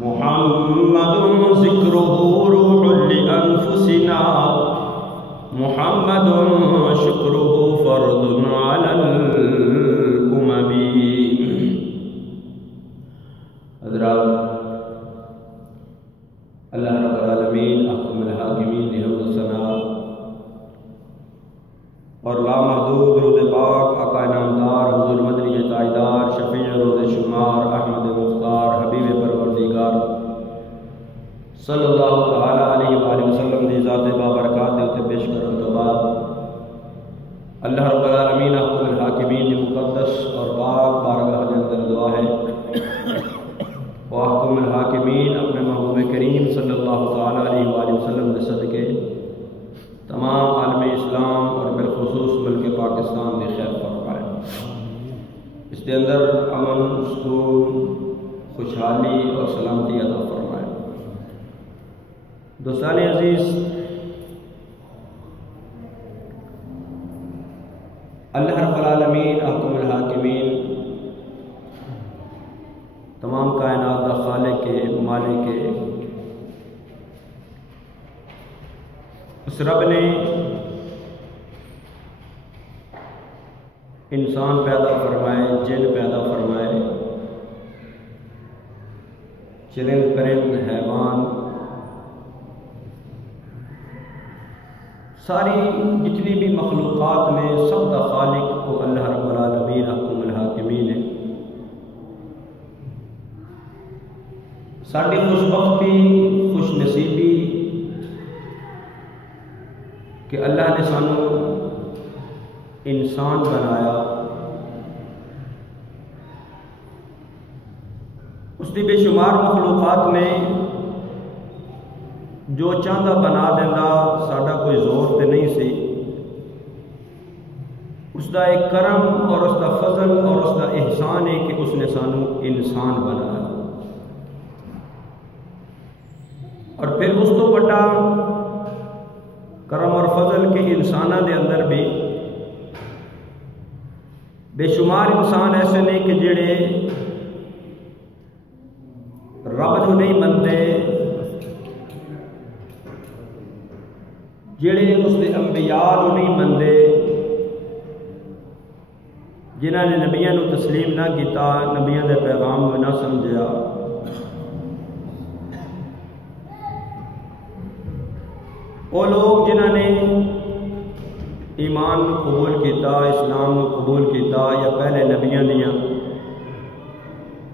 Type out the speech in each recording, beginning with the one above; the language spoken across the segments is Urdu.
محمد ذکرہ روح لأنفسنا محمد شکرہ فرد علی الامم۔ حضرات، اللہ رب العالمین احکم الحاکمین لحمد الثناء اور لامحدود درود پاک آقا نامدار حضور مدنی تاجدار شفیع روز شمار احمد مختار حبیب پروردگار صلی اللہ تعالی علیہ وآلہ وسلم دی ذات بابرکات دے اتے پیش کرن تو بعد اللہ رب العالمین احکم الحاکمین دی مقدس اور پاک بارگاہ دے اندر دعا ہے وَأَحْكُمُ الْحَاكِمِينَ اپنے محبوب کریم صلی اللہ تعالی علیہ وآلہ وسلم دے صدقے تمام عالم اسلام اور بالخصوص ملک پاکستان دی خیر فرمائے، اس کے اندر امن، سکون، خوشحالی اور سلامتی عطا فرمائے۔ دوستان عزیز، اللہ رب العالمین احکم الحاکمین تمام کائنات کا خالق کے مالک کے اس رب نے انسان پیدا فرمائے، جن پیدا فرمائے، چرند پرند حیوان، ساری جتنی بھی مخلوقات میں سب کا خالق کو اللہ رب العالمین احکم الحاکمین ہے۔ ساری خوش بختی، خوش نصیبی کہ اللہ نے سانو انسان بنایا، اس دی بے شمار مخلوقات میں جو چاہتا بنا دینا، ساڈا کوئی زور تے نہیں سی، اس دا ایک کرم اور اس دا فضل اور اس دا احسان ہے کہ اس نے سانو انسان بنایا۔ اور پھر اس تو بڑا کرم اور فضل کے انسانہ دے اندر بھی بے شمار انسان ایسے نہیں کہ جڑے رب نو نہیں منتے، جڑے اس دے انبیاء نو نہیں منتے، جنہاں نے نبیاں نو تسلیم نہ کیتا، نبیاں دے پیغام کو نہ سمجھا۔ وہ لوگ جنہاں نے ایمان کو قبول کیتا، اسلام کو قبول کیتا، یا پہلے نبیاں دیاں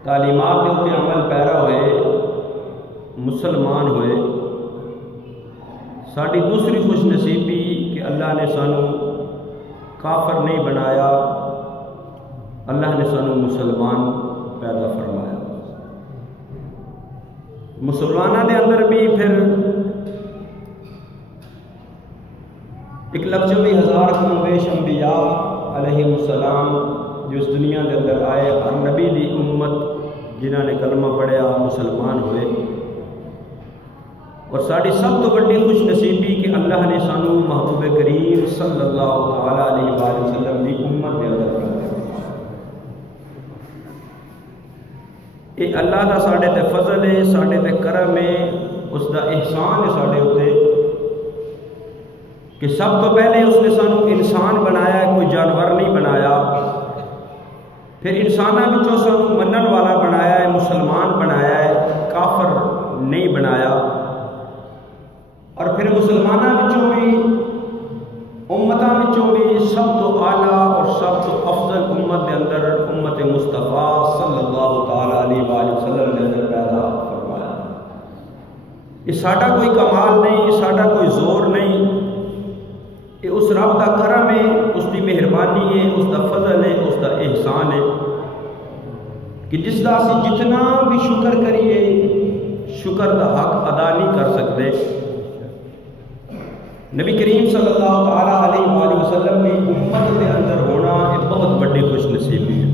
تعلیمات کے اتنے عمل پیرا ہوئے، مسلمان ہوئے۔ ساری دوسری خوش نصیبی کہ اللہ نے سانو کافر نہیں بنایا، اللہ نے سانو مسلمان پیدا فرمایا۔ مسلمانوں کے اندر بھی پھر ایک لفظ بھی ہزار کم بیش انبیاء علیہ السلام جو اس دنیا کے اندر آئے، ہر نبی دی امت جنہاں نے کلمہ پڑھیا مسلمان ہوئے۔ اور ساری سب تو بڑی خوش نصیبی کہ اللہ نے سانو محبوب کریم صلی اللہ تعالی علیہ وآلہ وسلم دی امت دے اندر رکھا۔ یہ اللہ دا ساڈے تے فضل ہے، ساڈے تے کرم ہے، اس دا احسان ہے ساڈے اوتے کہ سب تو پہلے اس نے سانو انسان بنایا ہے، کوئی جانور نہیں بنایا۔ پھر انسانوں بچوں سانو منن والا بنایا ہے، مسلمان بنایا ہے، کافر نہیں بنایا۔ اور پھر مسلمانوں بچوں بھی، امتوں بچوں بھی سب تو اعلیٰ اور سب تو افضل امت کے اندر امت مصطفیٰ صلی اللہ تعالی علیہ وآلہ وسلم کے اندر پیدا فرمایا۔ یہ ساڈا کوئی کمال نہیں، ساڈا کوئی زور نہیں، یہ اس رب کا کرم ہے، اس کی مہربانی ہے، اس کا فضل ہے، اس کا احسان ہے کہ جس کا اسی جتنا بھی شکر کریے شکر کا حق ادا نہیں کر سکتے۔ نبی کریم صلی اللہ تعالی علیہ وآلہ وسلم کی امت کے اندر ہونا ایک بہت بڑی خوش نصیبی ہے۔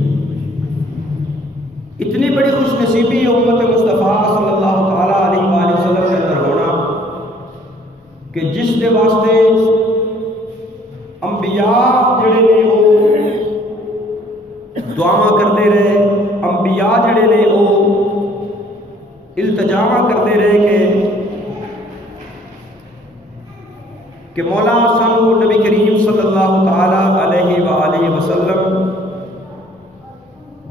اتنی بڑی خوش نصیبی ہے امت مصطفیٰ صلی اللہ تعالی علیہ وآلہ وسلم کے اندر ہونا کہ جس کے واسطے انبیاء جڑے نے وہ دعا کرتے رہے، انبیاء جڑے نے وہ التجا کرتے رہے کہ مولا سانو نبی کریم صلی اللہ تعالی علیہ وآلہ وسلم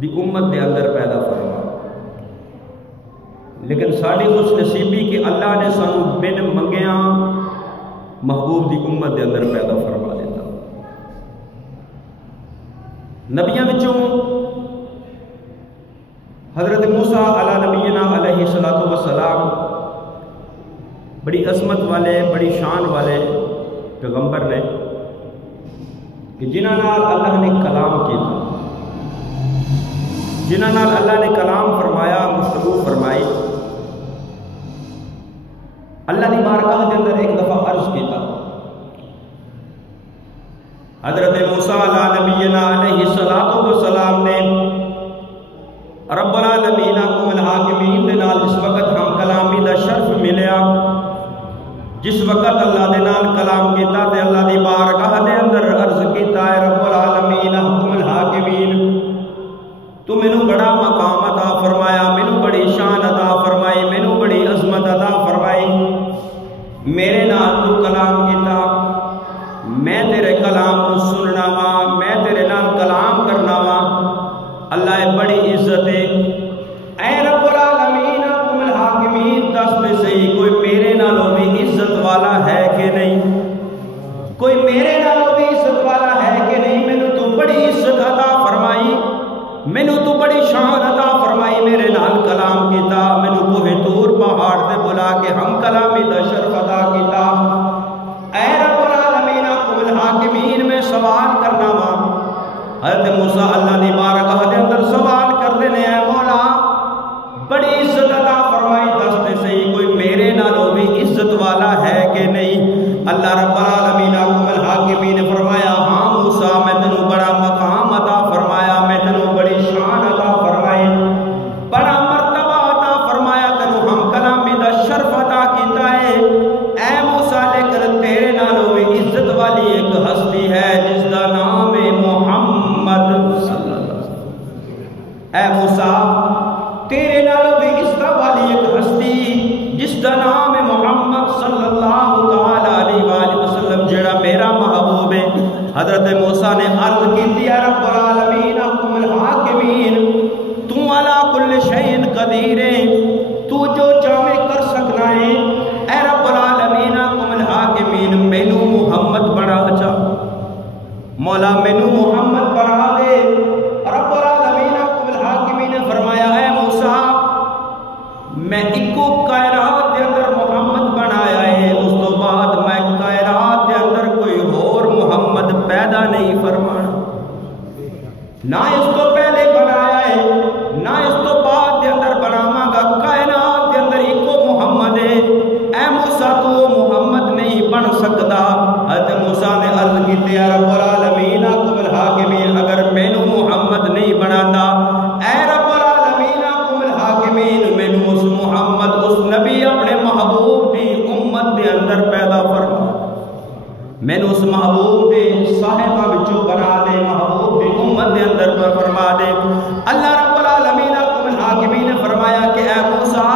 دی امت دے اندر پیدا فرما، لیکن ساری خوش نصیبی کہ اللہ نے سانو بن منگیاں محبوب دی امت دے اندر پیدا فرما دیتا۔ نبیاں وچوں حضرت موسیٰ علی نبینا علیہ السلام بڑی عظمت والے، بڑی شان والے پیغمبر نے کہ جنہاں نال اللہ نے کلام کیا، جنہاں نال اللہ نے کلام فرمایا، گفتگو فرمائی۔ اللہ کی بارگاہ کے اندر ایک دفعہ عرض کیتا، حضرت موسیٰ علی نبینا علیہ السلام نے رب العالمین حکم الحاکمین دے نال جس وقت ہم کلامی دا شرف ملیا، جس وقت اللہ دے نال کلام کیتا تے اللہ دی بارگاہ دے اندر عرض کیتا ہے رب العالمین حکم الحاکمین تو مینوں بڑا مقام عطا فرمایا، مینوں بڑی شان عطا فرمائی، مینوں بڑی عظمت عطا فرمائی، میرے نال تو کلام کیتا، میں تیرے کلام کو سننا وا، میں تیرے نال کلام کرنا وا، اللہ بڑی عزت ہے۔ اے رب العالمین حکم الحاکمین دس دے صحیح کوئی میرے نالوں بھی عزت والا ہے کہ نہیں، کوئی میرے نالوں بھی عزت والا ہے کہ نہیں؟ مینوں تو بڑی عزت عطا فرمائی، مینوں تو بڑی شان عطا فرمائی، میرے نال کلام کیتا، مینوں کوہ طور پہاڑ تے بلا کے ہم کلامی دا شرف عطا کیتا۔ اے رب العالمین حکم الحاکمین میں سوال کرنا وا، حضرت موسیٰ اللہ دی بارگاہ دے اندر سوال کرتے نے، اے مولا بڑی عزت عطا فرمائی، دس دے صحیح کوئی میرے نالوں بھی عزت والا ہے کہ نہیں؟ اللہ رب العالمین حکم الحاکمین نے فرمایا ہاں موسیٰ میں تینوں بڑا مقام عطا فرمایا، میں تینوں بڑی شان عطا فرمائی، بڑا مرتبہ عطا فرمایا، تینوں ہم کلامی دا شرف عطا کیتا ہے۔ اے موسیٰ لیکن تیرے نالوں بھی عزت والی ایک ہستی ہے جس دا نام ہے محمد صلی اللہ علیہ وسلم۔ اے موسیٰ تیرے نالوں بھی عزت والی ایک ہستی جس دا نام ہے محمد صلی اللہ علیہ وآلہ وسلم، جڑا میرا محبوب ہے۔ حضرت موسیٰ نے عرض کی یا رب العالمین حکم الحاکمین تو علی کل شیء قدیر ہے، تو جو چاہے کر سکنا ہے۔ اے رب العالمین حکم الحاکمین مینوں محمد بنا چا، مولا مینوں محمد بنا دے۔ رب العالمین حکم الحاکمین نے فرمایا اے موسیٰ میں اکو کائنات کے اندر محمد بنایا ہے، اس تو بعد میں کائنات کے اندر کوئی اور محمد پیدا نہیں فرمانا، نہ اس تو پہلے بنایا ہے نہ اس تو بعد کے اندر بناواں گا، کائنات کے اندر اکو محمد ہے۔ اے موسیٰ تو محمد نہیں بن سکتا۔ حضرت موسیٰ نے عرض کی یا رب العالمین حکم الحاکمین اگر مینوں محمد نہیں بناتا، اے رب العالمین حکم الحاکمین مینوں اس محمد اس نبی اپنے محبوب دی امت دے اندر پیدا فرما، مینوں اس محبوب دے صاحبہ وچوں بنا دے، محبوب دی امت دے اندر فرما دے۔ اللہ رب العالمین حکم الحاکمین نے فرمایا کہ اے موسیٰ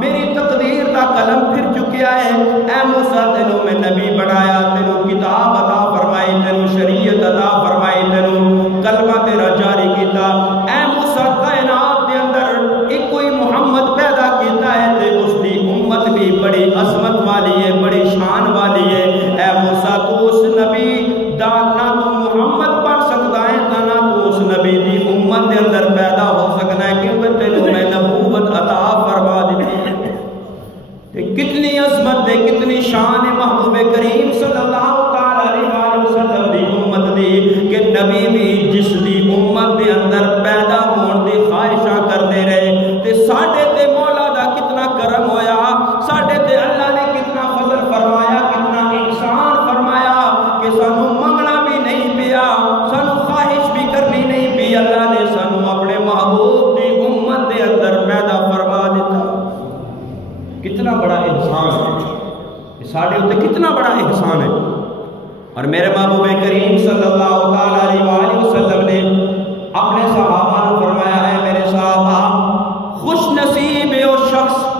میری تقدیر دا قلم پھر چکیا ہے، اے موسیٰ تینوں میں نبی بنایا، تینوں کتاب عطا فرمائی، تینوں شریعت عطا فرمائی، تینوں کلمہ تیرا جاری کیتا۔ اے موسیٰ کائنات دے اندر ایک کوئی محمد پیدا کیتا ہے تے اس دی امت بھی بڑی عظمت والی ہے، بڑی شان والی ہے۔ اے موسیٰ تو اس نبی دا نہ تو محمد بن سکتا ہے نہ تو اس نبی دی امت دے اندر پیدا ہو سکنا ہے، کیونکہ تینوں میں نبوت عطا فرما دیتی ہے۔ کتنی عظمت ہے، کتنی شان ہے محبوب کریم صلی اللہ علیہ وسلم دی امت دی کہ نبی بھی جس دی امت دے اندر پیدا ہون دی خواہشاں کرتے رہے تے ساڈے تے مولا دا کتنا کرم ہویا، ساڈے تے اللہ نے کتنا فضل فرمایا، کتنا احسان فرمایا کہ سانو منگنا بھی نہیں پیا، سانو خواہش بھی کرنی نہیں پی، اللہ نے سانو اپنے محبوب دی امت دے اندر پیدا فرما دیتا۔ کتنا بڑا احسان ہے، ساڑھے ہوتے کتنا بڑا احسان ہے۔ اور میرے محبوب کریم صلی اللہ علیہ وآلہ وسلم نے اپنے صحابہ نے فرمایا ہے میرے صحابہ خوش نصیب ہے وہ شخص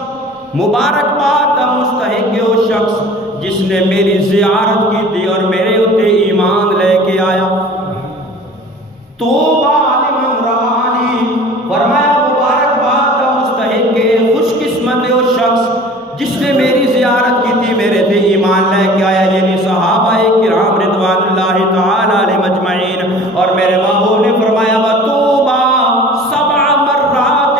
مبارکباد مستحق ہے وہ شخص جس نے میری زیارت کی تھی اور میرے اتے ایمان لے کے آیا. توبہ لمن رآنی، فرمایا مبارکباد مستحق ہے، خوش قسمت ہے وہ شخص جس نے میری زیارت کی تھی، میرے تے ایمان لے کے آیا. یعنی صحابہ کرام رضوان اللہ تعالی علیہم اجمعین. اور میرے محبوب نے فرمایا وَتُوبَى 7 مرات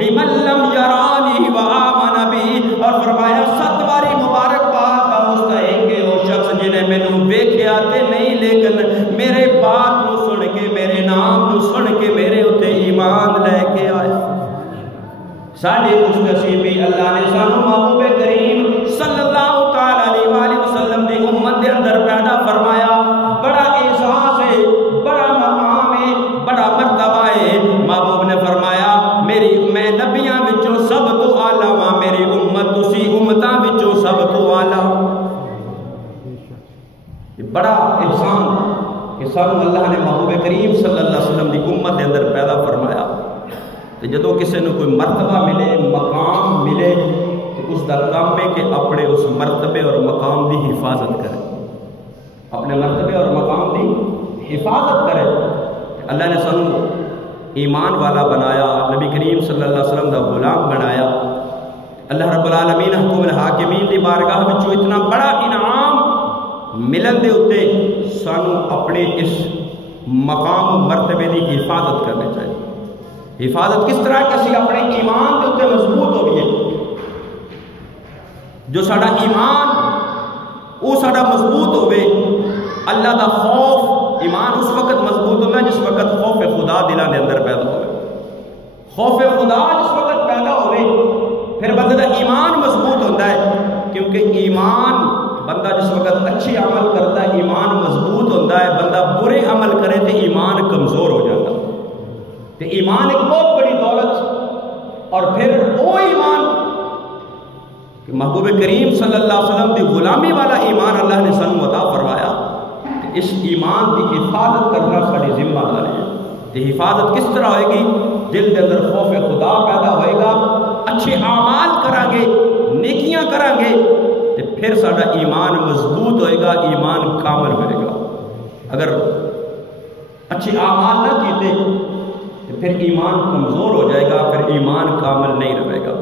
لمن لم يرانی وآمن بی، اور فرمایا 7 باری مبارکباد کا مستحق ہے وہ شخص جنہیں مینوں ویکھیا تے نہیں لیکن میرے بات نو سن کے، میرے نام نو سن کے میرے اتے ایمان لے کے آیا. ساڑھے خوش نصیبی اللہ نے سانو محبوب کریم صلی اللہ تعالیٰ علیہ وآلہ وسلم دی امت دے اندر پیدا فرمایا. بڑا احساس ہے، بڑا مقام ہے، بڑا مرتبہ ہے. محبوب نے فرمایا میں نبیاں وچوں سب تو اعلیٰ ہاں، میری امت تسی امتاں وچوں سب تو اعلیٰ. بڑا احسان کہ سانو اللہ نے محبوب کریم صلی اللہ علیہ وسلم دی امت دے اندر پیدا فرمایا. جدو کسی نے کوئی مرتبہ ملے، مقام ملے، تو اس کا کام ہے کہ اپنے اس مرتبے اور مقام دی حفاظت کرے، اپنے مرتبے اور مقام دی حفاظت کرے. اللہ نے سانو ایمان والا بنایا، نبی کریم صلی اللہ علیہ وسلم دا غلام بنایا. اللہ رب العالمین حکم الحاکمین دی بارگاہ وچوں اتنا بڑا انعام ملن دے اتے سانو اپنے اس مقام و مرتبے دی حفاظت کرنے چاہیے. حفاظت کس طرح کہ اسی اپنے ایمان کے اتنے مضبوط ہو گئے. جو ساڑا ایمان وہ ساڑا مضبوط ہوئے، اللہ دا خوف، ایمان اس وقت مضبوط ہونا جس وقت خوف خدا دلان دے اندر پیدا ہوئے. خوف خدا جس وقت پیدا ہوئے پھر بندہ دا ایمان مضبوط ہوتا ہے. کیونکہ ایمان بندہ جس وقت اچھی عمل کرتا ہے ایمان مضبوط ہوتا ہے، بندہ برے عمل کرے تو ایمان کمزور ہو جاتا ہے. تو ایمان ایک بہت بڑی دولت. اور پھر وہ ایمان کہ محبوب کریم صلی اللہ علیہ وسلم دی غلامی والا ایمان اللہ نے سانو عطا فرمایا. اس ایمان کی حفاظت کرنا ساری ذمہ داری ہے. تو حفاظت کس طرح ہوئے گی؟ دل کے اندر خوف خدا پیدا ہوئے گا، اچھے اعمال کریں گے، نیکیاں کریں گے، تو پھر سارا ایمان مضبوط ہوئے گا، ایمان کامل ہوئے گا. اگر اچھے اعمال نہ کیتے پھر ایمان کمزور ہو جائے گا، پھر ایمان کامل نہیں رہے گا.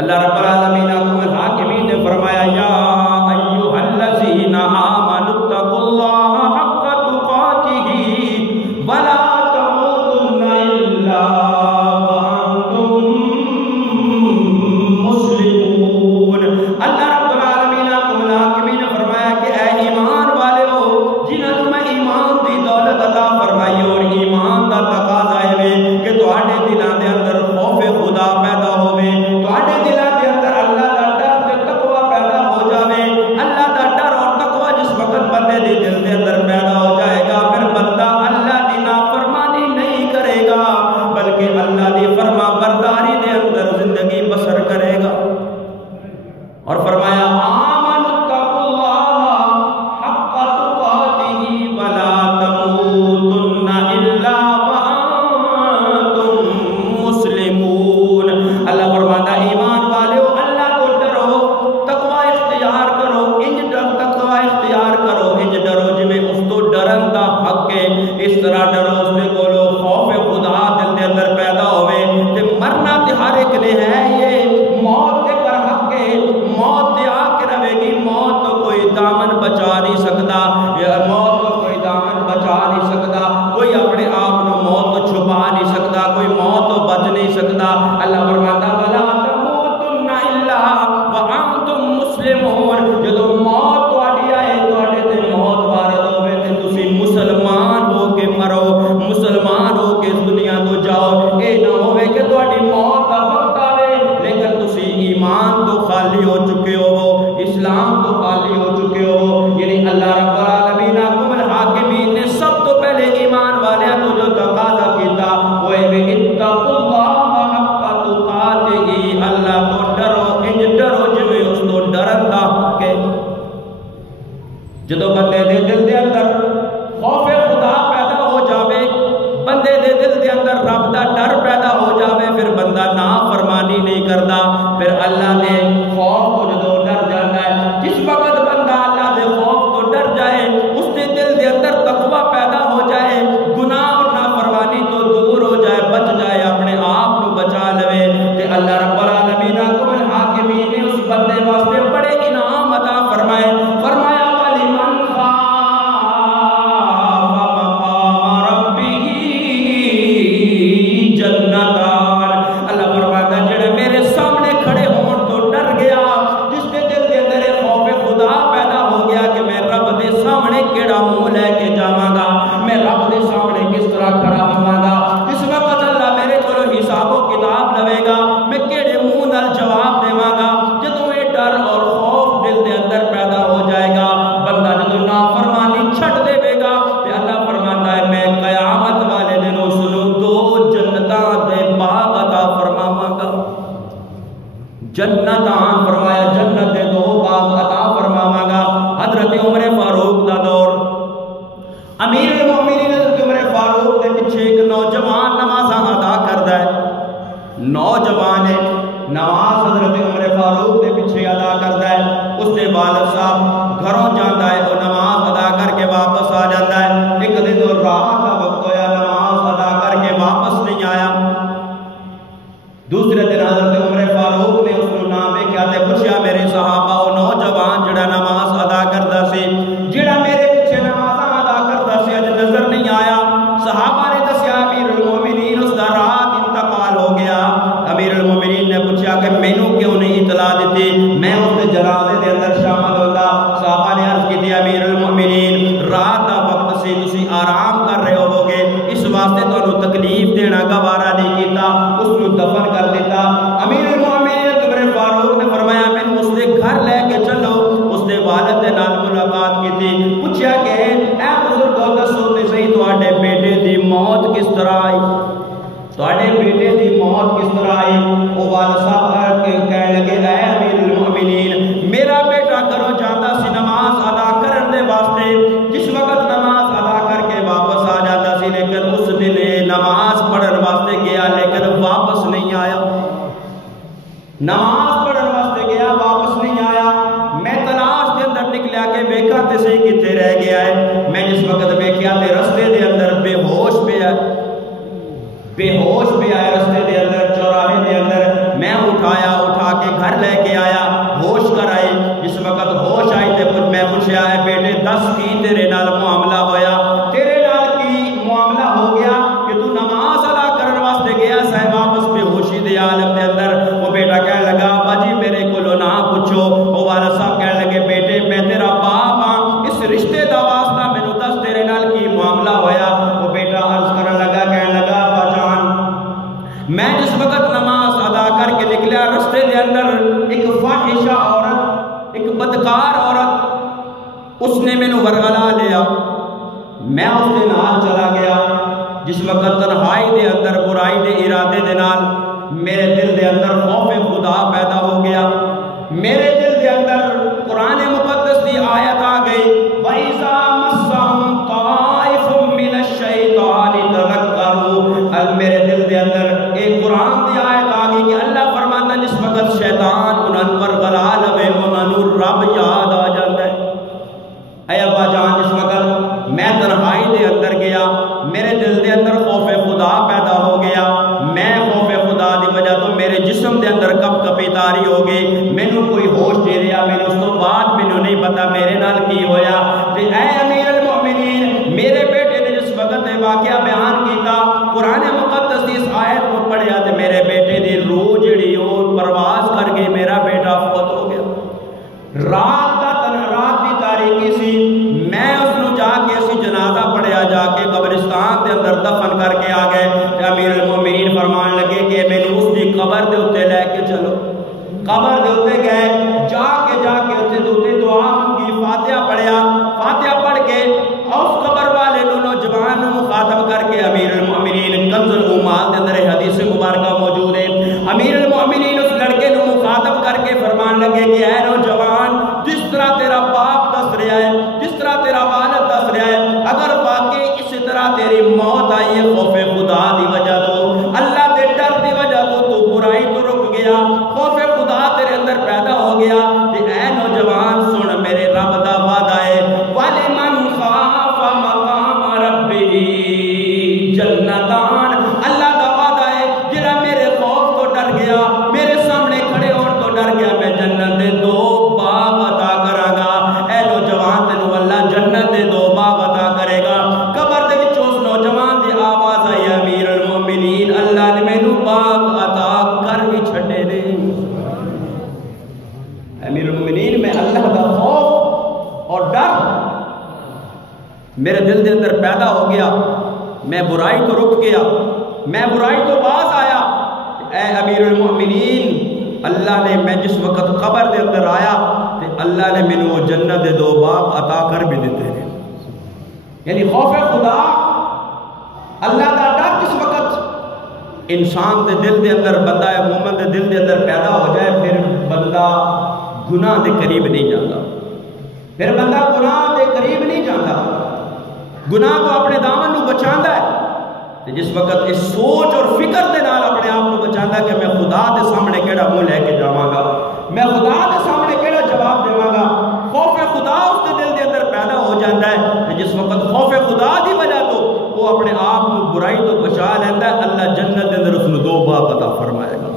اللہ رب العالمین حکم الحاکمین نے فرمایا یا ایھا الذین آمنوا اتقوا اللہ حق تقاتہ ولا تموتن الا وانتم مسلمون. اللہ رب العالمین حکم الحاکمین نے فرمایا کہ اے ایمان والے ہو جنہوں میں ایمان دی دولت عطا فرمائی اور ایمان دا تقاضا ہے کہ تواڈے دلاں دے اندر خوف خدا پیدا ہوے، تواڈے دلاں دے اندر اللہ دا ڈر تے تقوی پیدا ہو جاوے. اللہ دا ڈر اور تقوی جس وقت بندے دے دل دے اندر پیدا ہو جائے گا پھر بندہ اللہ دی نافرمانی نہیں کرے گا بلکہ اللہ دی فرما برداری دے اندر زندگی بسر کرے گا. اور فرمایا آمنوا اتقوا اللہ حق تقاتہ ولا تموتن الا وانتم مسلمون. اللہ فرماتا ایمان والو اللہ کو ڈرو، تقوی اختیار کرو، تقوی اختیار کرو، انج ڈرو جویں اس تو ڈرن دا حق ہے، اس طرح ڈرو اس دے کولو خوف خدا دل دے اندر پیدا ہوئے. تے مرنا تے ہر ایک نے ہے، یہ موت تے پر حق ہے، موت تے آ کے رہے گی. موت تو کوئی دامن بچا نہیں سکتا، یا موت تو کوئی دامن بچا نہیں سکتا، کوئی اپنے آپ نو موت تو چھپا نہیں سکتا، کوئی موت تو بچ نہیں سکتا. اللہ فرماتا ولا تموتن الا وانتم مسلمون. جدو موت تواڈی آئے تواڈے تے موت وارد ہوے تے تسی مسلمان ہو کے مرو، مسلمان ہو کے اس دنیا تو جاؤ. اے نہ ہوے کہ تواڈی موت دا وقت آوے لیکن تسی ایمان تو خالی ہو چکے ہو، اسلام تو خالی ہو چکے ہو. یعنی اللہ رب العالمین حکم الحاکمین نے سب تو پہلے ایمان والیاں تو جو تقاضا کیتا وہ ہے اتقوا اللہ حق تقاتہ، اللہ تو ڈرو، انج ڈرو جویں اس تو ڈرن دا حق ہے. جدو بندے دے دل دے اندر خوف خدا پیدا ہو جاوے، بندے دے دل دے اندر رب دا ڈر پیدا ہو جاوے، پھر بندہ نافرمانی نہیں کرتا، پھر اللہ دے خوف تو جدو ڈر جاتا ہے، جس وقت بندہ اللہ دے خوف تو ڈر جائے، اس دے دل دے اندر تقوی پیدا ہو جائے، گناہ اور نافرمانی تو دور ہو جائے، بچ جائے، اپنے آپ کو بچا لوے، تے اللہ رب العالمین کو الحاکمین نے اس بندے واسطے بڑے انعام عطا فرمائے، فرمایا وَلِمَنْ خَافَ مَقَامَ رَبِّهِ جَنَّتَانِ۔ اللہ فرماتا ہے جڑے میرے سامنے کھڑے ہون تو ڈر گیا، جس کے دل دے اندر خوف خدا پیدا ہو گیا کہ میں رب دے سامنے کیڑا منہ لے کے جاواں گا، میں رب دے سامنے کس طرح کھڑا ہوواں گا، اس وقت اللہ میرے کولوں حساب و کتاب لوے گا، میں کیڑے منہ نال جواب دیواں گا۔ جدوں یہ ڈر اور خوف دل دے اندر پیدا ہو جائے گا، بندہ جدوں نافرمانی چھڈ دے گا، تے اللہ فرماندا ہے میں قیامت والے دن اس نوں دو جنتاں دے باغ عطا فرماواں گا۔ جنتاں فرمایا جنت دے دو باغ عطا فرماواں گا۔ حضرت عمر فاروق دا دور، امیر المومنین حضرت عمر فاروق دے پیچھے ایک نوجوان نمازاں ادا کردا ہے، نوجوان ہے، نماز حضرت عمر فاروق دے پیچھے ادا کردا ہے، اس دے والد صاحب گھروں جاندا ہے، وہ نماز ادا کر کے واپس آ جاتا ہے، ایک دن وہ رات کا وقت ہویا، نماز ادا کر کے واپس نہیں آیا، دوسرے دن حضرت عمر فاروق نے اس کو نام ویکھیا تے پوچھیا میرے صحابہ او نوجوان جڑا نماز ادا کردا سی، جڑا میرے پیچھے نمازاں ادا کردا سی، اج نظر نہیں آیا۔ صحابہ نے دسیا امیر المومنین اس دا رات انتقال ہو گیا۔ امیر المومنین نے پوچھا کہ مینوں کیوں نہیں اطلاع دیتی، میں اس دے جنازے دے اندر شامل ہوندا۔ صحابہ نے عرض کی امیر المومنین رات دا وقت سی، تسی آرام کر رہے ہوو گے، اس واسطے تانوں تکلیف دینا گوارا نہیں کیتا، اس کو دفن کر دیتا۔ امیر المومنین عمر فاروق نے فرمایا مینوں اس دے گھر لے کے چلو، اس دے والد دے نال ملاقات کیتی، پوچھا کہ اے بزرگو دسو تے صحیح تواڈے بیٹے دی موت کس طرح آئی، تواڈے بیٹے دی موت کس طرح آئی؟ او والد صاحب کہنے لگے اے امیر المومنین میرا بیٹا گھروں جاندا سی نماز ادا کرن دے واسطے، جس وقت نماز ادا کر کے واپس آ جاتا سی، لیکن اس دن نماز پڑھن واسطے گیا لیکن واپس نہیں آیا، نماز پڑھن واسطے گیا واپس نہیں آیا۔ میں تلاش دے اندر نکلیا کہ ویکھا تے صحیح کتے رہ گیا ہے، میں جس وقت ویکھیا تے رستے دے اندر بے ہوش پیا، بے ہوش پہ آئے رستے دے اندر، چوراہے دے اندر، میں اٹھایا، اٹھا کے گھر لے کے آیا، ہوش کر آئی، جس وقت ہوش آئی تے میں پوچھا ہے بیٹے دس کی تیرے نال معاملہ ہویا، تیرے نال کی معاملہ ہو گیا کہ تو نماز ادا کرن واسطے گیا سہ واپس بے ہوشی دے عالم دے اندر۔ وہ بیٹا کہنے لگا ابا جی میرے کولوں نہ پوچھو۔ وہ والد صاحب کہنے لگے بیٹے میں تیرا باپ ہاں، اس رشتے دا واسطہ مینوں دس تیرے نال کی معاملہ ہویا۔ وہ بیٹا عرض کرن لگا، کہنے لگا ابا جان میں جس وقت نماز ادا کر کے نکلیا رستے دے اندر ایک فاحشہ عورت، ایک بدکار عورت، اس نے مینوں ورغلا لیا، میں اس دے نال چلا گیا، جس وقت تنہائی دے اندر برائی دے ارادے دے نال میرے دل دے اندر خوف خدا پیدا ہو گیا، میرے دل دے اندر قرآن مقدس دی آیت آ گئی وَإِذَا مَسَّهُمْ طَائِفٌ مِّنَ الشَّيْطَانِ تَذَكَّرُوا، میرے دل دے اندر ایک قرآن دی آیت آ گئی کہ اللہ فرماتا جس وقت شیطان انہاں پر غلا لوے انہاں رب یاد آ جاتا ہے۔ اے ابا جان جس وقت میں تنہائی دے اندر گیا میرے دل دے اندر خوف خدا پیدا ہو گیا، میں خوف خدا دی وجہ تو میرے جسم دے اندر کپ کپی تاری ہو گئی، مینوں کوئی ہوش نہیں رہا، مینوں اس تو بعد مینوں نہیں پتا میرے نال کی ہویا۔ تے اے امیر المومنین میرے بیٹے نے جس وقت یہ واقعہ بیان کیتا قرآن مقدس دی اس آیت کو پڑھیا تے میرے بیٹے دی روح جڑی وہ پرواز کر گئی، میرا بیٹا فوت ہو گیا۔ رات دی تاریکی سی، میں اس نو جا کے اسی جنازہ پڑھیا، جا کے قبرستان دے اندر دفن کر کے آ گئے۔ امیر المومنین فرمان لگے کہ مینوں اس دی قبر دے اوتے لے کے چلو، قبر دے اوتے گئے، جا کے اوتے دعا منگی، فاتحہ پڑھیا، فاتحہ پڑھ کے اس قبر والے نوجوان نو مخاطب کر کے امیر المومنین کنز العمال دے اندر حدیث مبارکہ موجود ہے، امیر المومنین اس لڑکے نو مخاطب کر کے فرمان لگے کہ اے نوجوان جس طرح تیرا باپ دس رہا ہے، جس طرح تیرا والد دس رہا ہے، اگر واقعی اسی طرح تیری موت آئی ہے خوف خدا دی وجہ تو، اللہ دے ڈر دی وجہ تو برائی تو رک گیا، خوف خدا تیرے اندر پیدا ہو گیا تے اے نوجوان سن میرے رب دا وعدہ ہے وَلِمَنْ خَافَ مَقَامَ رَبِّهِ جنتان اللہ دا وعدہ ہے جڑا میرے خوف تو ڈر گیا میرے سامنے کھڑے ہون تو ڈر گیا میں جنت دے دو باغ عطا کراں گا اے نوجوان تینوں اللہ جنت دے دو باغ عطا کرے گا قبر دے وچ اس نوجوان دی آواز آئی امیر المومنین اللہ نے مینوں باغ عطا کر بھی چھڈے نے امیر المومنین میں اللہ کا خوف اور ڈر میرے دل دے اندر پیدا ہو گیا میں برائی تو رک گیا میں برائی تو باز آیا اے امیر المومنین اللہ نے میں جس وقت قبر دے اندر آیا تے اللہ نے مینوں وہ جنت دے دو باغ عطا کر بھی دیتے ہیں یعنی خوف خدا اللہ کا ڈر جس وقت انسان دے دل دے اندر بندہ ہے مومن دے دل دے اندر پیدا ہو جائے پھر بندہ گناہ دے قریب نہیں جاتا پھر بندہ گناہ دے قریب نہیں جاتا گناہ تو اپنے دامن نو بچاندا ہے جس وقت اس سوچ اور فکر دے نال اپنے آپ نو بچاندا ہے کہ میں خدا دے سامنے کیڑا منہ لے کے جاواں گا میں خدا دے سامنے کیڑا جواب دیواں گا خوف خدا اس دے دل دے اندر پیدا ہو جاندا ہے جس وقت خوف خدا دی وجہ تو وہ اپنے آپ نو برائی تو بچا لیندا ہے اللہ جنت دے اندر اس نو دو باغ عطا فرمائے گا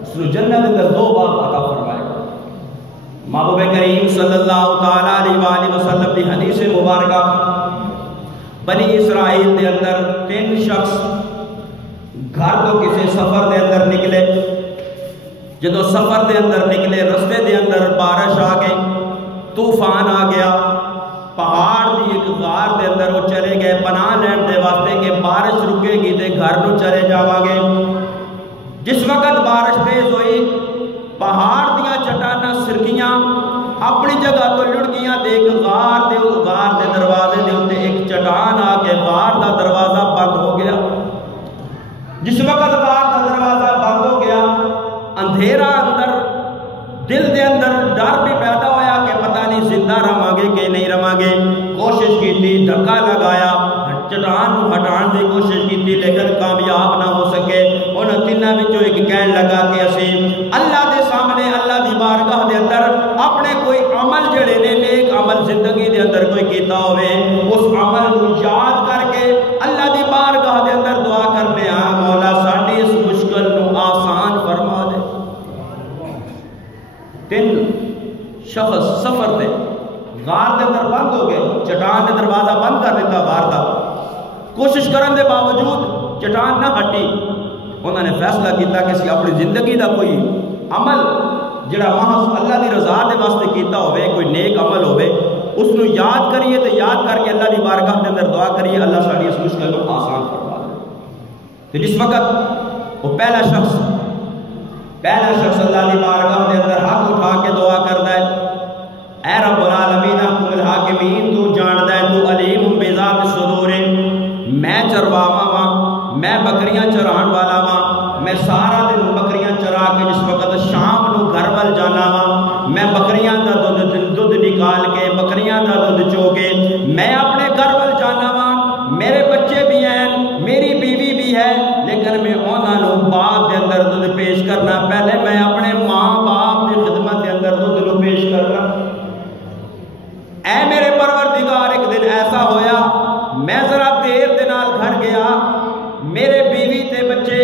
اس نو جنت دے اندر دو باغ عطا فرمائے گا محبوب کریم صلی اللہ تعالی علیہ وآلہ وسلم دی حدیث مبارکہ بنی اسرائیل دے اندر 3 شخص گھر تو کسی سفر دے اندر نکلے جدو سفر دے اندر نکلے رستے دے اندر بارش آ گئی طوفان آ گیا پہاڑ دی ایک غار دے اندر وہ چلے گئے پناہ لین دے واسطے کہ بارش رکے گی تے گھر نو چلے جاواں گے جس وقت بارش تیز ہوئی پہاڑ دیا چٹاناں سرکیاں اپنی جگہ تو لڑ گیاں تے ایک غار دے دروازے دے اوتے ایک چٹان آ کے غار دا دروازہ بند ہو گیا جس وقت غار دا دروازہ بند ہو گیا اندھیرا اندر دل دے اندر ڈر بھی پیدا ہویا کہ پتہ نہیں زندہ رہاں گے کہ نہیں رہاں گے کوشش کی تھی دھکا لگایا چٹان نو ہٹان دی کوشش کی تھی لیکن کامیاب نہ ہو سکے انہوں تینوں وچوں ایک کہن لگا کہ اسی اللہ دے سامنے اللہ دی بارگاہ دے اندر اپنے کوئی عمل جڑے نے نیک عمل زندگی دے اندر کوئی کیتا ہوئے اس عمل کو یاد کر کے اللہ دی بارگاہ دے اندر دعا کرنے ہاں مولا ساڈی اس مشکل نو آسان فرما دے 3 شخص سفر دے غار دے اندر بند ہو گئے چٹان نے دروازہ بند کر دیتا غار دا کوشش کرن دے باوجود چٹان نہ ہٹی انہوں نے فیصلہ کیتا کہ اسی اپنی زندگی دا کوئی عمل جڑا محض اللہ دی رضا دے واسطے کیتا ہوئے کوئی نیک عمل ہوئے اس نو یاد کریے تے یاد کر کے اللہ دی بارگاہ دے اندر دعا کریے اللہ ساڈی اس مشکل کو آسان فرما دے تے جس وقت وہ پہلا شخص اللہ دی بارگاہ دے اندر ہاتھ اٹھا کے دعا کردا ہے اے رب العالمین حکم الحاکمین تو جاندا ہے تو علیم بذات الصدور میں چرواواں واں میں بکریاں چران والا واں میں سارا دن بکریاں چرا کے جس وقت شام نو گھر ول جانا واں میں بکریاں دا دودھ نکال کے بکریاں دا دودھ چو کے میں اپنے گھر ول جانا واں میرے بچے بھی ہیں میری بیوی بھی ہے لیکن میں انہاں نو باغ دے اندر دودھ پیش کرنا پہلے میں اپنے ماں باپ دی خدمت دے اندر دودھ نو پیش کرنا اے میرے پروردگار ایک دن ایسا ہویا میں ذرا دیر دے نال گھر گیا میرے بیوی تے بچے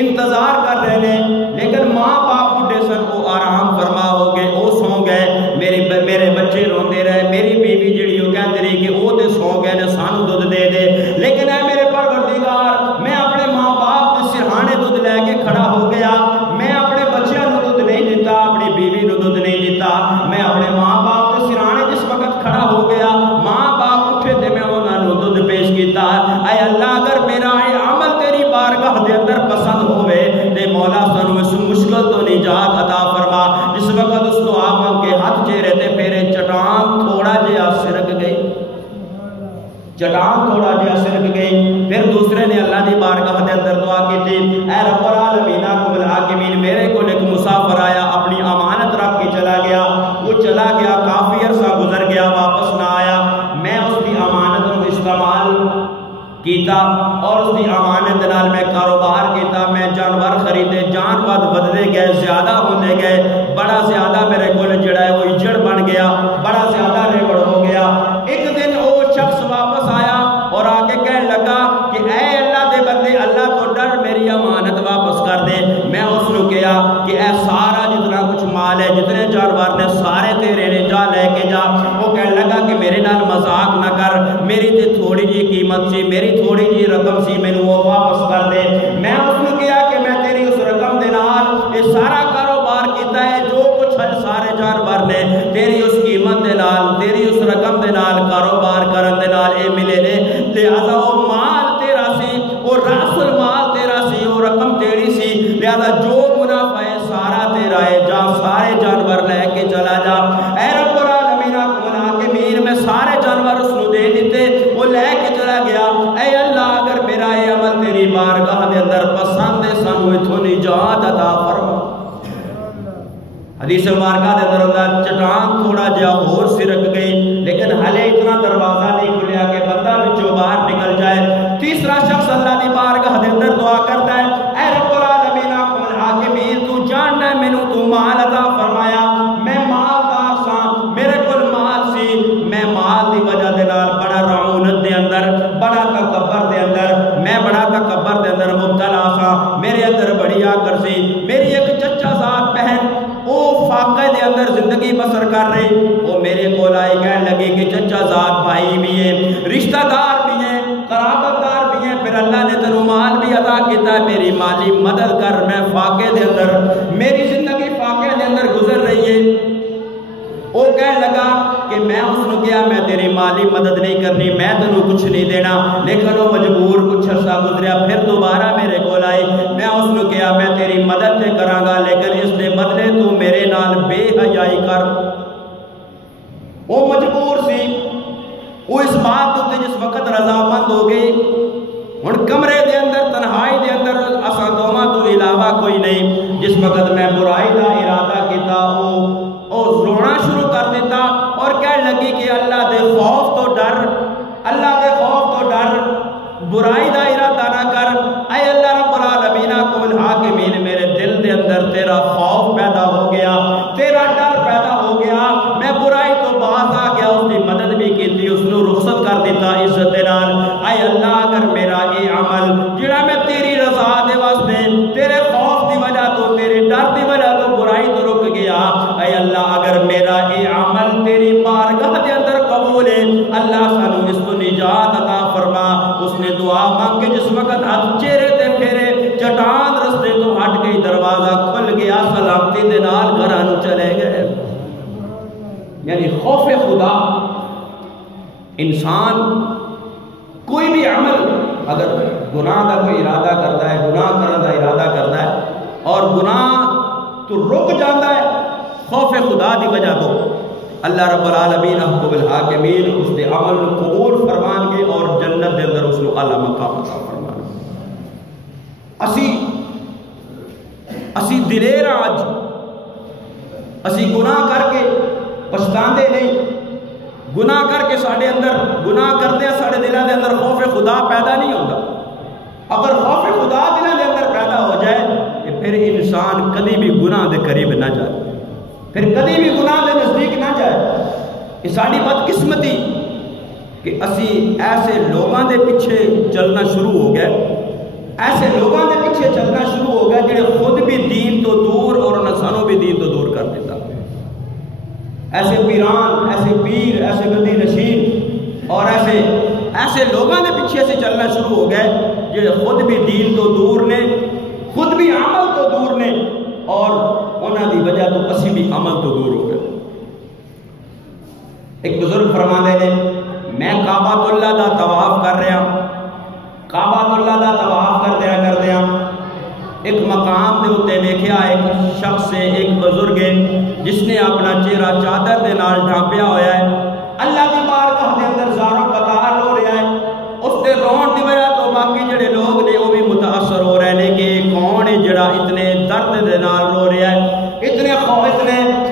انتظار کر رہے ہیں لیکن ماں باپ بڈھے سن وہ آرام فرما ہو گئے وہ سو گئے میرے بچے روندے رہے میری بیوی جڑی وہ کہندی رہی کہ وہ تے سو گئے نے سانو دودھ دے دے لیکن اے میرے پروردگار میں اپنے ماں باپ دے سرہانے دودھ لے کے کھڑا ہو گیا میں اپنے بچیاں نو دودھ نہیں دیتا اپنی بیوی نو دودھ نہیں دیتا میں اپنے ماں باپ دے سرہانے جس وقت کھڑا ہو گیا ماں باپ اٹھے تے میں انہاں نو دودھ پیش کیتا اے اللہ اگر میرا اے عمل تیری بارگاہ دے اندر پسند ہوئے تے مولا سانو اس مشکل تو نجات عطا فرما جس وقت اس دعا مانگ کے ہاتھ چہرے تے پھیرے چٹان تھوڑا جہا سرک گئی چٹان تھوڑا جہا سرک گئی پھر دوسرے نے اللہ دی بارگاہ دے اندر دعا کی تھی اے رب العالمین حکم الحاکمین میرے کو ایک مسافر آیا اپنی امانت رکھ کے چلا گیا وہ چلا گیا کافی عرصہ گزر گیا واپس نہ آیا میں اس کی امانت کو استعمال کیتا اور اس کی امانت نال میں کاروبار کیتا میں جانور خریدے جان ایمان پد ودتے گئے، زیادہ ہوتے گئے، بڑا زیادہ میرے کو جڑا ہے وہ اجڑ بن گیا، بڑا زیادہ ریوڑ ہو گیا۔ ایک دن وہ شخص واپس آیا اور آ کے کہنے لگا کہ اے اللہ دے بندے، اللہ تو ڈر، میری امانت واپس کر دے۔ میں اس نے کہا کہ اے سارا جتنا کچھ مال ہے، جتنے جانور نے سارے تیرے نے، جا لے کے جا۔ وہ کہنے لگا کہ میرے نال مذاق نہ کر، میری تے تھوڑی جی قیمت سی، میری تھوڑی جی رقم سی، مینوں وہ واپس کر دے۔ میں اس نے کہا کہ میں تیری اس رقم دے نال یہ سارا کاروبار کیتا ہے، جو کچھ سارے جانور نے تیری اس قیمت دے نال، تیری اس رقم دے نال کاروبار کرن دے نال اے ملے نے، لہذا وہ مال تیرا سی، وہ راس المال تیرا سی، وہ رقم تیری سی، لہذا جو منافع ہے سارا تیرا ہے، جا سارے جانور لے کے چلا جا۔ اے رب العالمین الحاکمین، میں سارے جانور اس نو دے دیتے، وہ لے کے چلا گیا۔ اے اللہ، اگر میرا یہ عمل تیری بارگاہ دے اندر پسند ہے، سانو اتھوں نجات عطا فرما۔ حدیث مبارکہ دے اندر ہوتا ہے چٹان تھوڑا جہا اور سرک گئی، لیکن ہلے اتنا دروازہ نہیں کھلیا کہ بندہ بچوں باہر نکل جائے۔ تیسرا شخص اللہ دی بارگاہ دے اندر دعا کرتا ہے، اے رب العالمین الحاکمین، تو جاننا ہے مینوں تو مال عطا فرمایا، میں مالدار ساں، میرے کول مال سی، میں مال دی وجہ دے نال بڑا رعونت دے اندر، بڑا تکبر دے اندر، میں بڑا تکبر دے اندر مبتلا ساں، میرے اندر بڑی آکر سی۔ میری ایک چچا زاد بہن وہ فاقے دے اندر زندگی بسر کر رہی، وہ میرے کو لائی کہنے لگی کہ چچا زاد بھائی بھی ہیں، رشتہ دار بھی ہیں، قرابت دار بھی ہیں، پھر اللہ نے تنو مال بھی عطا کیتا ہے، میری مالی مدد کر، میں فاقے دے اندر، میری زندگی فاقے دے اندر گزر رہی ہے۔ وہ کہنے لگا کہ میں اس نے کیا میں تیری مالی مدد نہیں کرنی، میں تنو کچھ نہیں دینا، لیکن وہ مجبور کچھ عرصہ گزریا، پھر دوبارہ میرے کو لائی، میں اس نے کیا میں تیری مدد تے کراں گا، لیکن اس دے بدلے تو میرے نال بے حیائی کر۔ وہ مجبور سی، وہ اس بات تے جس وقت رضامند ہو گئی، ہن کمرے دے اندر تنہائی دے اندر اساں دوواں تو علاوہ کوئی نہیں، جس وقت میں برائی دا ارادہ کیتا وہ رونا شروع کر دیتا اور کہنے لگی کہ اللہ دے خوف تو ڈر، اللہ دے خوف تو ڈر، برائی دا ارادہ نہ کر، اے اللہ رب العالمین الحاکمین، میرے دل دے اندر تیرا خوف پیدا ہو گیا، تیرا ڈر پیدا ہو گیا، میں برائی تو باز آ گیا، اس کی مدد بھی کی تھی، اس نے رخصت کر دیتا عزت دے نال۔ اے اللہ، اگر میرا یہ عمل جڑا میں تیری رضا دے واسطے، تیرے خوف دی وجہ تو، تیرے ڈر دی وجہ تو برائی تو رک گیا، اے اللہ اگر میرا یہ عمل تیری بارگاہ دے اندر قبول ہے، اللہ سانو اس کو نجات عطا فرما۔ اس نے دعا مانگ کے جس وقت ہاتھ چہرے تے پھیرے، چٹان رستے تو ہٹ گئی، دروازہ کھل گیا، سلامتی دے نال گھراں نوں چلے گئے۔ یعنی خوف خدا، انسان کوئی بھی عمل اگر گناہ دا کوئی ارادہ کرتا ہے، گناہ کرنے دا ارادہ کرتا ہے اور گناہ تو رک جاتا ہے خوف خدا دی وجہ تو، اللہ رب العالمین الحاکمین اس دے عمل قبول فرمان گے اور جنت دے اندر اس کو اعلی مقام عطا فرمان۔ اسی دلیر آج اسی گناہ کر کے پچھتاندے نہیں، گناہ کر کے ساڑھے اندر گناہ کرتے ہیں، ساڑھے دلوں دے اندر خوف خدا پیدا نہیں ہوتا۔ اگر خوف خدا دلوں دے اندر پیدا ہو جائے کہ پھر انسان کدی بھی گناہ دے قریب نہ جائے، پھر کدی بھی گناہ دے نزدیک نہ جائے۔ یہ ساری بدقسمتی کہ اسی ایسے لوگاں دے پیچھے چلنا شروع ہو گئے، ایسے لوگاں دے پیچھے چلنا شروع ہو گئے جنہیں خود بھی دین تو دور اور انسانوں بھی دین تو دور کر دیتا۔ ایسے پیران، ایسے پیر، ایسے گدی نشین اور ایسے لوگاں دے پیچھے سے چلنا شروع ہو گئے جنہیں خود بھی دین تو دور نے، خود بھی عمل تو دور نے، اور انہاں دی وجہ تو اسی بھی عمل تو دور ہو گئے۔ ایک بزرگ فرماندے نے، میں کعبۃ اللہ دا طواف کر رہا، کعبۃ اللہ دا طواف کردیا ایک مقام دے ہوتے ویکھیا ایک شخص ہے، ایک بزرگ ہے جس نے اپنا چہرہ چادر دے نال ڈھانپیا ہویا ہے، اللہ دی بارگاہ دے اندر زاروں قطار ہو رہا ہے، اس دے رون دی وجہ تو باقی جڑے لوگ نے وہ بھی متاثر ہو رہے ہیں کہ کون ہے جڑا اتنے درد دے نال رو رہا ہے، اتنے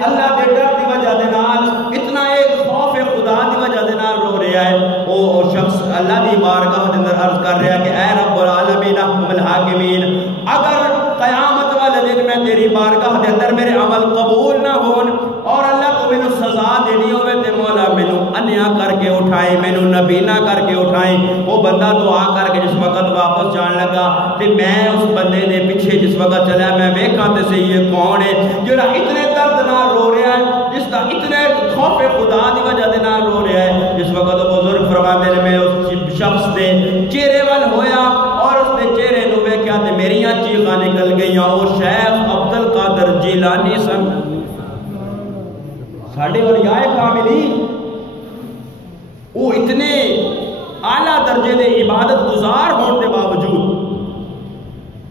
اللہ دے ڈر دی وجہ دے نال، اتنا ایک خوف خدا دی وجہ دے نال رو رہا ہے۔ وہ شخص اللہ دی بارگاہ دے اندر عرض کر رہا ہے کہ اے رب العالمین الحاکمین، اگر قیامت والے دن بندہ دعا کر کے جس وقت واپس جان لگا تے میں اس بندے دے پیچھے جس وقت چلا میں ویکھاں تے صحیح یہ کون ہے جڑا اتنے درد نال رو رہا ہے جس دا اتنے خوف خدا دی وجہ دے نال رو رہا ہے. جس وقت بزرگ فرماتے ہیں میں اس شخص دے چہرے وال ہویا اور اس دے چہرے نو ویکھیا تے میریاں چیخاں نکل گئیاں. او شیخ عبد القادر جیلانی سن. ساڈے اولیاء کاملین وہ اتنے اعلیٰ درجے دے عبادت گزار ہونے کے باوجود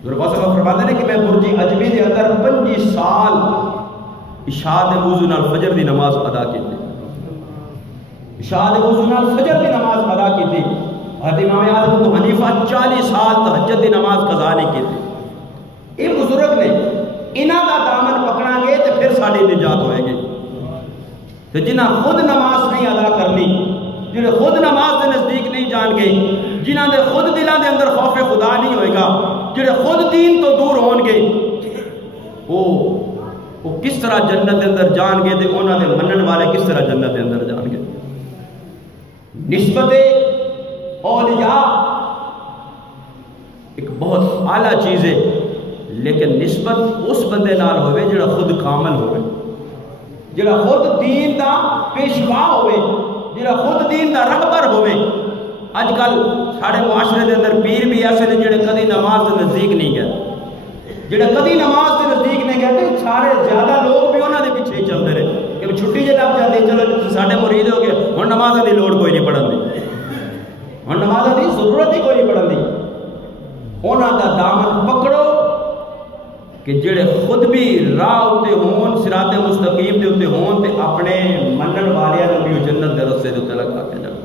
فرماتے ہیں کہ میں برج عجمی دے اندر 25 سال عشاء دے وضو نال فجر دی نماز ادا کی تھی. عشاء دے وضو نال فجر دی نماز ادا کی تھی. حضرت امام اعظم ابو حنیفہ 40 سال تہجد دی نماز قضا نہیں کی تھی. یہ بزرگ نے انہاں دا دامن پکڑاں گے تو پھر ساڈی نجات ہوئے گی. تو جنہاں خود نماز نہیں ادا کرنی جنہیں خود نماز کے نزدیک نہیں جان گے جنہاں دے خود دلوں دے اندر خوف خدا نہیں ہوئے گا جنہیں خود دین تو دور ہون گے وہ کس طرح جنت دے اندر جان گے تے انہاں دے منن والے کس طرح جنت دے اندر جان گے. نسبت اولیاء ایک بہت اعلیٰ چیز ہے لیکن نسبت اس بندے نال ہوئے جڑا خود کامل ہوئے جڑا خود دین دا پیشوا ہوئے جڑا خود دین دا رہبر ہوئے. اج کل ساڑھے معاشرے دے اندر پیر بھی ایسے نے جڑے کدی نماز دے نزدیک نہیں گئے جڑے کدی نماز دے نزدیک نہیں گئے تے سارے زیادہ لوگ بھی انہاں دے پیچھے ہی چلتے رہے کہ چھٹی جے لگ جاندی چلو ساڈے مرید ہو گئے ہن نماز دی لوڑ کوئی نہیں پڑھن دی ہن نماز دی ضرورت ہی کوئی نہیں پڑھن دی. انہاں دا دامن پکڑو کہ جڑے خود بھی راہ اتے ہون صراط مستقیم دے اتے ہون تے اپنے منن والیاں نوں بھی جنت دے رستے دے اتے لگا کے جان.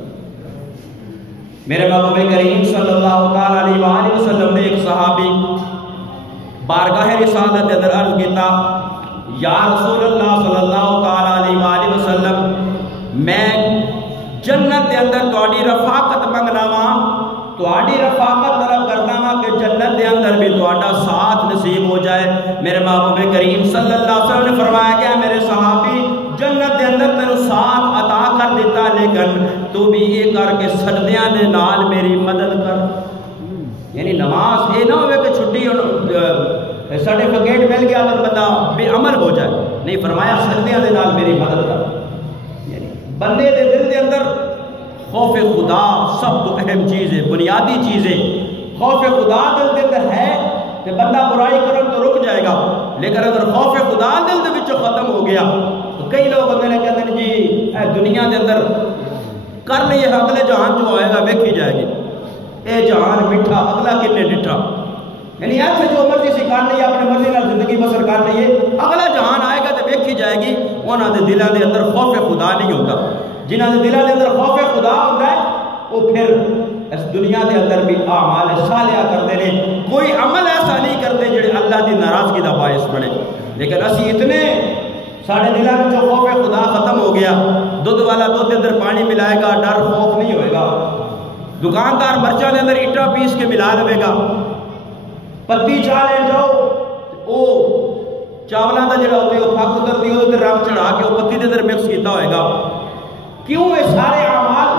میرے محبوب کریم صلی اللہ تعالی علیہ وآلہ وسلم نے ایک صحابی بارگاہ رسالت دے اندر عرض کیتا یا رسول اللہ صلی اللہ تعالی علیہ وآلہ وسلم میں جنت دے اندر تہاڈی رفاقت منگنا وا تہاڈی رفاقت طلب کرنا وا کہ جنت دے اندر بھی تہاڈا ساتھ نصیب ہو جائے. میرے محبوب کریم صلی اللہ علیہ وسلم نے فرمایا کہ میرے صحابی جنت دے اندر تینوں ساتھ عطا کر دیتا لیکن تو بھی یہ کر کے سجدیاں دے نال میری مدد کر. یعنی نماز یہ نہ ہوئے کہ چھٹی سرٹیفکیٹ مل گیا تو بندہ بے عمل ہو جائے. نہیں فرمایا سجدیاں دے نال میری مدد کر. یعنی بندے دے دل دے اندر خوف خدا سب تو اہم چیز ہے بنیادی چیز ہے. خوف خدا دل دے اندر ہے کہ بندہ برائی کرن تو رک جائے گا لیکن اگر خوف خدا دل دے وچوں ختم ہو گیا تو کئی لوگ ہوندے نے کہندے جی اے دنیا دے اندر کر لئے اگلے جہان جو آئے گا ویکھی جائے گی. اے جہان میٹھا اگلا کنے ڈٹھا. یعنی ایسے جو مرضی سی کر لئے اپنے مرضی نال زندگی بسر کر لئے اگلا جہان آئے گا تو ویکھی جائے گی. انہاں دے دلاں دے اندر خوف خدا نہیں ہوتا. جنہاں دے دلاں دے اندر خوف خدا ہوتا ہے وہ پھر اس دنیا دے اندر بھی اعمال صالحہ کرتے ہیں. کوئی عمل ایسا نہیں کرتے جڑے اللہ دی ناراضگی دا باعث بنے. لیکن اسی اتنے ساڑھے دلاں میں جو خوف خدا ختم ہو گیا دودھ والا دودھ دے اندر پانی ملائے گا ڈر خوف نہیں ہوئے گا. دکاندار مرچاں دے اندر اٹا پیس کے ملا لے گا. پتی چاہ لے جاؤ او چاولاں دا جڑا ہوتے وہ پھک اتر دی وہ رنگ چڑھا کے وہ پتی دے اندر مکس کیتا ہوئے گا. کیوں یہ سارے اعمال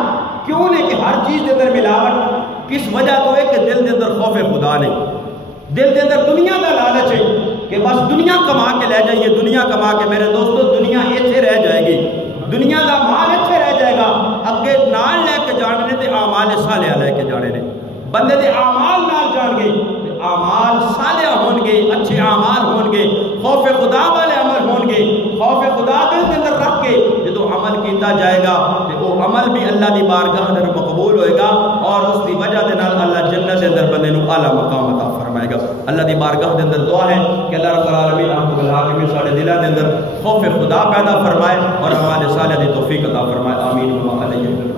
کیوں نے کہ ہر چیز دے اندر ملاوٹ کس وجہ تو ہے کہ دل دے اندر خوف خدا نہیں. دل دے اندر دنیا دا لالچ ہے کہ بس دنیا کما کے لے جائیے. دنیا کما کے میرے دوستو دنیا ایتھے رہ جائے گی. دنیا دا مال ایتھے رہ جائے گا. اگے نال لے کے جانے نے تے اعمال صالحہ لے کے جانے نے. بندے دے اعمال نال جان گے اعمال صالحہ ہون گے اچھے اعمال ہون گے خوف خدا والے عمل ہون گے. خوف خدا دل کے اندر رکھ کے جدو عمل کیتا جائے گا تو وہ عمل بھی اللہ دی بارگاہ اندر مقبول ہوئے گا اور اس دی وجہ دے نال اللہ جنت دے اندر بندے نو اعلیٰ مقام عطا فرمائے گا. اللہ دی بارگاہ دے اندر دعا ہے کہ اللہ رب العالمین ہم کو ملا کے سارے دلاں دے اندر خوف خدا پیدا فرمائے اور اعمال صالحہ دی توفیق عطا فرمائے. آمین.